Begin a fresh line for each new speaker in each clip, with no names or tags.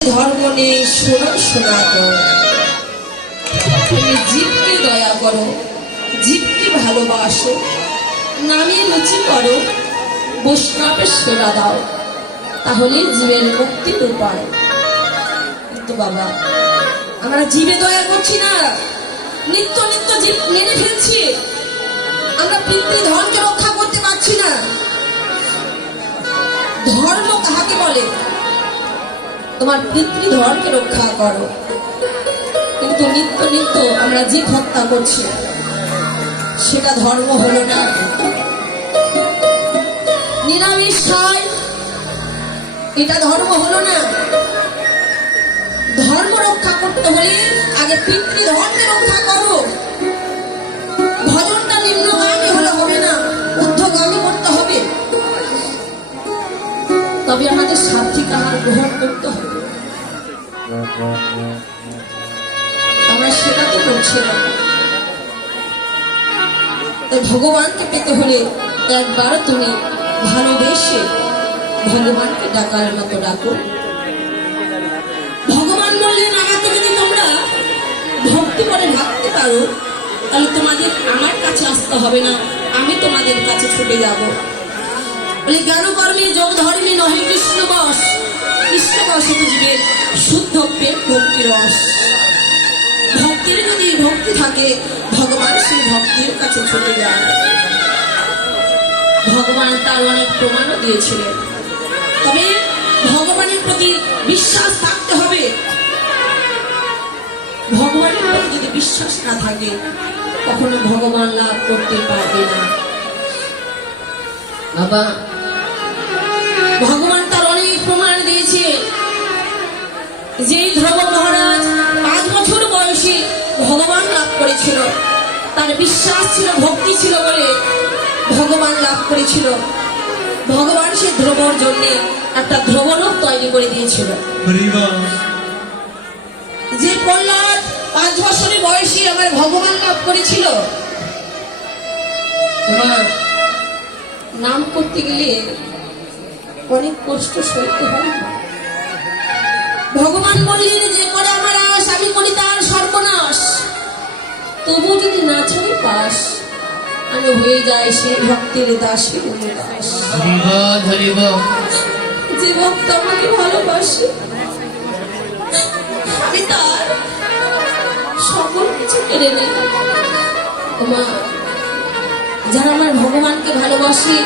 ধর্ম নেই সনাতন তুমি জীবকে দয়া করো জীবকে ভালোবাসো নামে রুচি করো বৈষ্ণবের সেবা দাও তাহলে জীবের মুক্তির উপায় কিন্তু বাবা আমরা জীবে দয়া করছি না নিত্য নিত্য জীব মেনে ফেলছি আমরা পিতৃধনকে রক্ষা করতে পারছি না ধর্ম কাহাকে বলে? তোমার পিতৃধনকে রক্ষা করো। কিন্তু নিত্য নিত্য আমরা জীব হত্যা করছি, সেটা ধর্ম হলো না। নিরামিষ হয় এটা ধর্ম হলো না। ধর্ম রক্ষা করতে হলে আগে পিতৃ পিতৃধর্মকে রক্ষা তবে আমাদের সাত্বিক আহার গ্রহণ করতে হবে। আমরা সেটা তো করছি না তাই ভগবানকে পেতে হলে একবার তুমি ভালোবেসে ভগবানকে ডাকার মতো ডাকো। ভগবান বললেন আমাকে যদি তোমরা ভক্তি করে ভাবতে পারো, তাহলে তোমাদের আমার কাছে আসতে হবে না, আমি তোমাদের কাছে ছুটে যাব। বলে জ্ঞান কর্মে যোগ ধর্মে নহে কৃষ্ণ বস কৃষ্ণ বসে বুঝবে শুদ্ধ প্রেম ভক্তি রস। ভক্তির যদি ভক্তি থাকে, ভগবান সেই ভক্তির কাছে ছুটে যায়। ভগবান তার অনেক প্রমাণও দিয়েছিলেন। তবে ভগবানের প্রতি বিশ্বাস থাকতে হবে। ভগবানের প্রতি যদি বিশ্বাস না থাকে, কখনো ভগবান লাভ করতে পারবে না। বাবা যে ধ্রুব মহারাজ পাঁচ বছর বয়সে ভগবান লাভ করেছিল তার বিশ্বাস ছিল ভক্তি ছিল বলে ভগবান লাভ করেছিল। ভগবান সে ধ্রুবর জন্য একটা ধ্রুবলোক তৈরি করে দিয়েছিল। যে প্রহ্লাদ পাঁচ বছরের বয়সে আমার ভগবান লাভ করেছিল নাম করতে গেলে অনেক কষ্ট সইতে হয়। ভগবান বললেন যে করে আমার আশ আমি করি তার সর্বনাশ। তবু যদি না ছাড়ি পাস আমি হয়ে যাই সে ভক্তের দাসী যে ভক্ত আমাকে ভালোবাসে আমি তার সকল কিছু কেড়ে নেই। মা যারা আমার ভগবানকে ভালোবাসে,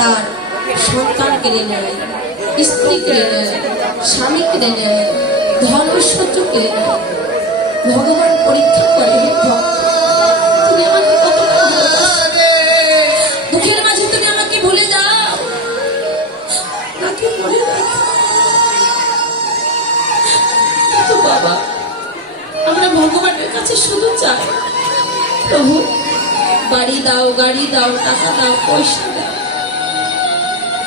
তার সন্তান কেড়ে নেয় স্ত্রী কেড়ে নেয় স্বামী কেড়ে নেয় ধর্মসূত্র কেড়ে নেয় ভগবান পরীক্ষা করে মাঝে তুমি আমাকে ভুলে যাও। বাবা, আমরা ভগবানের কাছে শুধু চাই প্রভু। বাড়ি দাও গাড়ি দাও টাকা দাও পয়সা দাও।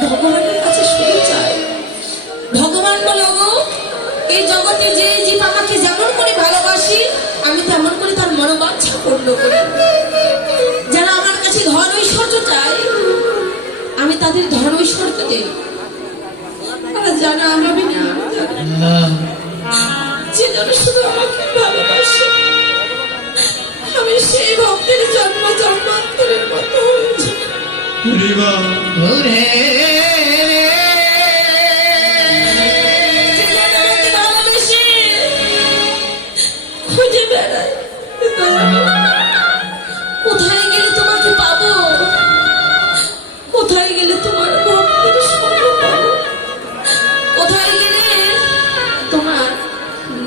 ভগবানের কাছে শুধু চাই ভগবান বলো গো এই জগতে যে জীব আমাকে যেমন করে ভালোবাসি আমি তেমন করে তার মনোবাঞ্ছা পূর্ণ করি। যারা আমার কাছে ধন ঐশ্বর্য চায় আমি তাদের ধন ঐশ্বর্য দেই। তারা জানা আমি না। যে যেন শুধু আমাকে ভালোবাসে আমি সেই জন্ম জন্মান্তরের মতো হয়েছে। যে যেন আমাকে ভালোবেসে খুঁজে বেড়ায় কোথায় গেলে তোমাকে পাবো? কোথায় গেলে তোমার ভক্তের সঙ্গ পাবো? কোথায় গেলে তোমার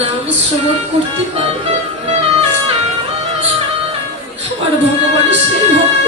নাম শ্রবণ করতে আমার ভগবানের সেই ভক্ত।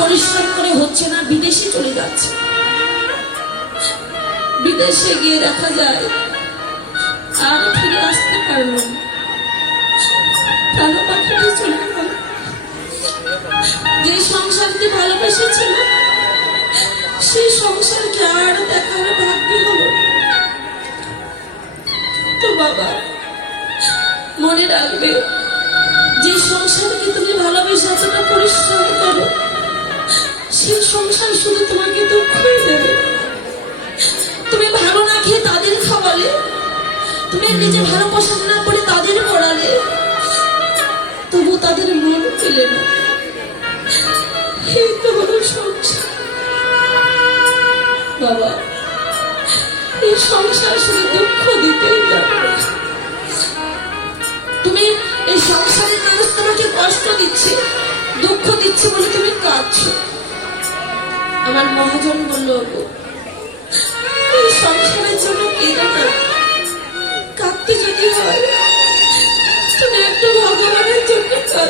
পরিশ্রম করে হচ্ছে না, বিদেশে চলে যাচ্ছে। বিদেশে গিয়ে দেখা যায়, আর ফিরে আসতে পারে বললাম পাখিটি চলে গেল। যে সংসারকে ভালোবেসেছিল সেই সংসারকে আর দেখার ভাগ্য হলো তো বাবা, মনে রাখবে, যে সংসারকে তুমি ভালোবেসে এতটা পরিশ্রম করো সংসার শুধু তোমাকে দুঃখই দেবে। তুমি ভালো না খেয়ে তাদের খাওয়ালে? তুমি নিজে ভালো পোশাক না পরে তাদের পড়ালে? তবু তাদের মন পেলে না। এই সংসার। বাবা, এই সংসার শুধু দুঃখ দিতেই তুমি এই সংসারের মানুষ তোমাকে কষ্ট দিচ্ছে, দুঃখ দিচ্ছে বলে তুমি কাঁদছো। আমার মহাজন বলল সংসারের জন্য কেঁদো না। কাঁদতে যদি হয় তুমি একটু ভগবানের জন্য